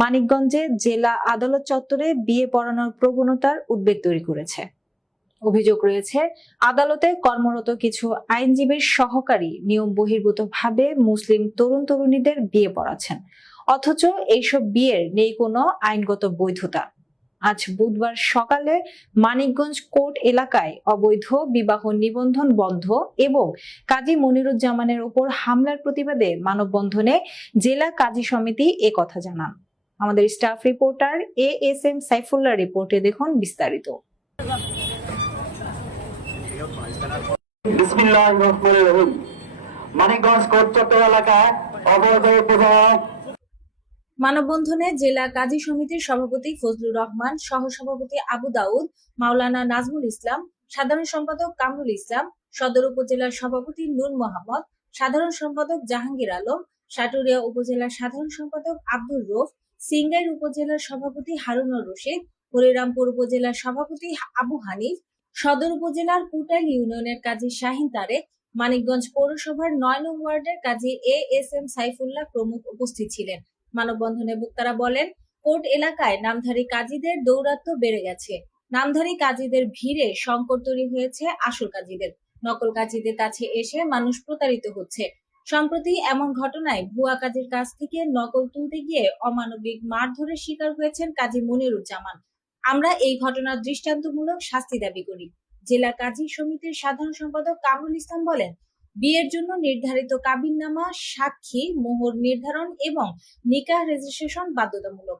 মানিকগঞ্জে জেলা আদালত চত্বরে বিয়ে পড়ানোর প্রবণতার উদ্বেগ তৈরি করেছে। অভিযোগ রয়েছে, আদালতে কর্মরত কিছু আইনজীবীর সহকারী নিয়ম বহির্ভূতভাবে মুসলিম তরুণ তরুণীদের বিয়ে পড়াচ্ছেন, অথচ এইসব বিয়ের নেই কোনো আইনগত বৈধতা। আজ বুধবার সকালে মানিকগঞ্জ কোর্ট এলাকায় অবৈধ বিবাহ নিবন্ধন বন্ধ এবং কাজী মনিরুজ্জামানের উপর হামলার প্রতিবাদে মানববন্ধনে জেলা কাজী সমিতি একথা জানান। আমাদের স্টাফ রিপোর্টার ASM সাইফুল্লাহ রিপোর্টে দেখুন বিস্তারিত। মানিকগঞ্জ কোর্ট চত্বর এলাকায় অবৈধ মানববন্ধনে জেলা কাজী সমিতির সভাপতি ফজলুর রহমান, সহসভাপতি আবু দাউদ, মাওলানা নাজমুল ইসলাম, সাধারণ সম্পাদক কামরুল ইসলাম, সদর উপজেলার সভাপতি নূর মোহাম্মদ, সাধারণ সম্পাদক জাহাঙ্গীর আলম, সাটুরিয়া উপজেলার সাধারণ সম্পাদক আব্দুর রউফ, সিংগাইর উপজেলার সভাপতি হারুনুর রশিদ, হরিরামপুর উপজেলার সভাপতি আবু হানিফ, সদর উপজেলার কুটাইল ইউনিয়নের কাজী শাহিন তারেক, মানিকগঞ্জ পৌরসভার ৯ নং ওয়ার্ডের কাজী ASM সাইফুল্লাহ প্রমুখ উপস্থিত ছিলেন। মানববন্ধনে বক্তারা বলেন, কোর্ট এলাকায় নামধারী কাজীদের দৌরাত্ম্য বেড়ে গেছে। নামধারী কাজীদের ভিড়ে সংকট তৈরি হয়েছে আসল কাজীদের। নকল কাজীদের কাছে এসে মানুষ প্রতারিত হচ্ছে। সম্প্রতি এমন ঘটনায় ভুয়া কাজীর কাছ থেকে নকল তুলতে গিয়ে অমানবিক মারধরের শিকার হয়েছেন কাজী মনিরুজ্জামান। আমরা এই ঘটনার দৃষ্টান্তমূলক শাস্তি দাবি করি। জেলা কাজী সমিতির সাধারণ সম্পাদক কামরুল ইসলাম বলেন, বিয়ের জন্য নির্ধারিত কাবিননামা, সাক্ষী, মোহর নির্ধারণ এবং নিকাহ রেজিস্ট্রেশন বাধ্যতামূলক।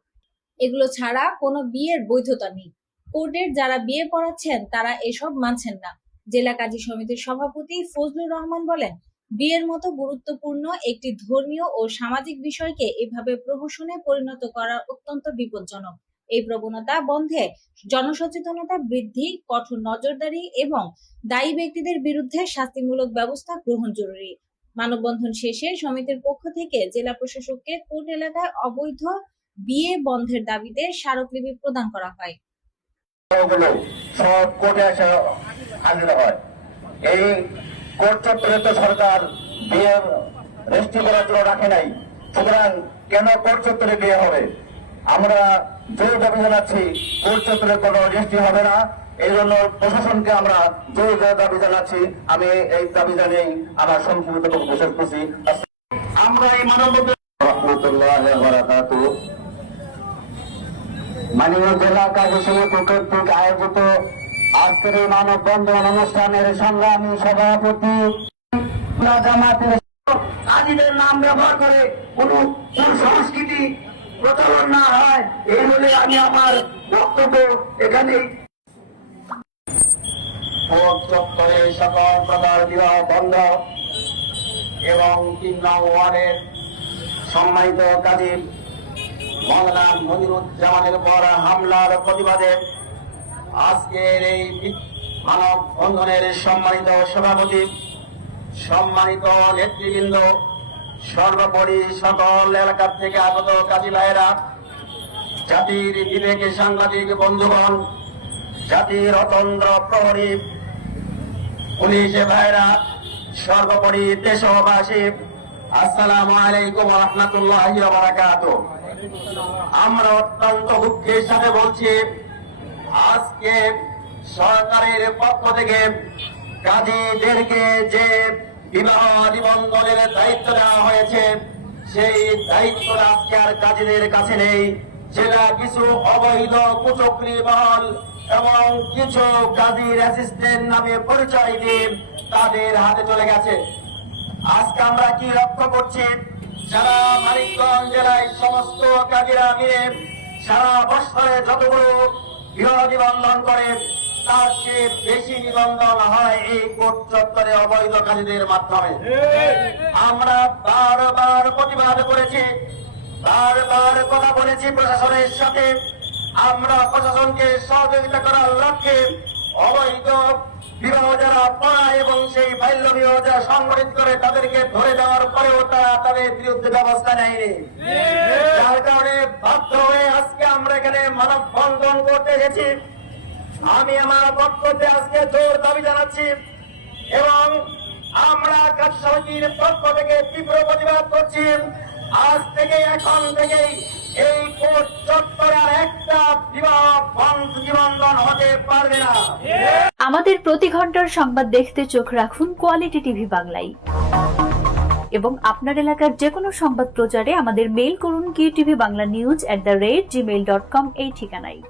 এগুলো ছাড়া কোনো বিয়ের বৈধতা নেই। কোর্টের যারা বিয়ে পড়াচ্ছেন তারা এসব মানছেন না। জেলা কাজী সমিতির সভাপতি ফজলুর রহমান বলেন, বিয়ের মতো গুরুত্বপূর্ণ একটি ধর্মীয় ও সামাজিক বিষয়কে এভাবে প্রহসনে পরিণত করা অত্যন্ত বিপজ্জনক। এই প্রবণতা বন্ধে জনসচেতনতা বৃদ্ধি, কঠোর নজরদারি এবং দায়ী ব্যক্তিদের বিরুদ্ধে শাস্তিমূলক ব্যবস্থা গ্রহণ জরুরি। মানববন্ধন শেষে সমিতির পক্ষ থেকে জেলা প্রশাসককে কোর্ট এলাকায় অবৈধ বিয়ে বন্ধের দাবিতে স্মারকলিপি প্রদান করা হয়। সব কোর্টে এসে হাজির হয়। এই কোর্ট চত্বরে তো সরকার বিয়ে রেজিস্ট্রি করার জন্য রাখে নাই, সুতরাং কেন কোর্ট চত্বরে বিয়ে হবে? আমরা জোর দাবি জানাচ্ছি, কোর্ট চত্বরে কোনো রেজিস্ট্রি হবে না। এই জন্য প্রশাসনকে আমরা জোর দাবি জানাচ্ছি। আমি এই দাবি জানিয়েই আমার সংক্ষিপ্ত বক্তব্য শেষ করছি। আমরা এই মানিকগঞ্জ জেলা কাজী সমিতি কর্তৃক আয়োজিত আজকের এই মানববন্ধন অনুষ্ঠানের সংগ্রামী সভাপতি জামাতের কাজীদের নাম ব্যবহার করে কোন সংস্কৃতি প্রচলন না হয়, এই বলে আমি আমার বক্তব্য এখানে চত্বরে সকল প্রকার বিবাহ বন্ধ এবং ৩ নং ওয়ার্ডের সম্মানিত কাজী মাওলানা মনিরুজ্জামানের উপর হামলার প্রতিবাদে আজকের এই মানববন্ধনের সম্মানিত সভাপতি, সম্মানিত নেতৃবৃন্দ, সর্বোপরি সকল এলাকার থেকে আগত কাজী ভাইয়েরা, জাতির বিবেকে সাংবাদিক বন্ধুগণ, জাতির অতন্ত্র প্রহরী পুলিশ ভাইয়েরা, সর্বোপরি দেশবাসী, আসসালামু আলাইকুম ওয়া রাহমাতুল্লাহি ওয়া বারাকাতুহু। আমরা অত্যন্ত দুঃখের সাথে বলছি, আজকে সরকারের পক্ষ থেকে কাজীদেরকে যে বিবাহ নিবন্ধনের দায়িত্ব দেওয়া হয়েছে, সেই দায়িত্ব আজকে আর কাজীদের কাছে নেই। যেটা কিছু অবৈধ কুচক্রী মহল এবং কিছু কাজীর অ্যাসিস্ট্যান্ট নামে পরিচয় দিয়ে তাদের হাতে চলে গেছে। আজকে আমরা কি লক্ষ্য করছি, সারা মানিকগঞ্জ জেলায় সমস্ত কাজীরা মিলে সারা বছরে যতগুলো বিবাহ নিবন্ধন করে তার চেয়ে বেশি নিবন্ধন হয় এই কোর্ট চত্বরে অবৈধ কাজীদের মাধ্যমে। আমরা বারবার প্রতিবাদ করেছি, বারবার কথা বলেছি প্রশাসনের সাথে। আমরা প্রশাসনকে সহযোগিতা করার লক্ষ্যে অবৈধ বিবাহ যারা পড়ায় এবং সেই বাল্য বিবাহ যারা সংগঠিত করে তাদেরকে ধরে দেওয়ার পরেও তারা তাদের বিরুদ্ধে ব্যবস্থা নেয়নি। যার কারণে বাধ্য হয়ে আজকে আমরা এখানে মানববন্ধন করতে এসেছি। আমি আমার বক্তব্যে আজকে জোর দাবি জানাচ্ছি এবং আমরা কাজী সমিতির পক্ষ থেকে তীব্র প্রতিবাদ করছি। আজ থেকে, এখন থেকেই এই পারবে না। আমাদের প্রতি ঘন্টার সংবাদ দেখতে চোখ রাখুন কোয়ালিটি টিভি বাংলায় এবং আপনার এলাকার যে কোনো সংবাদ প্রচারে আমাদের মেইল করুন QTV Bangla News@gmail.com এই ঠিকানায়।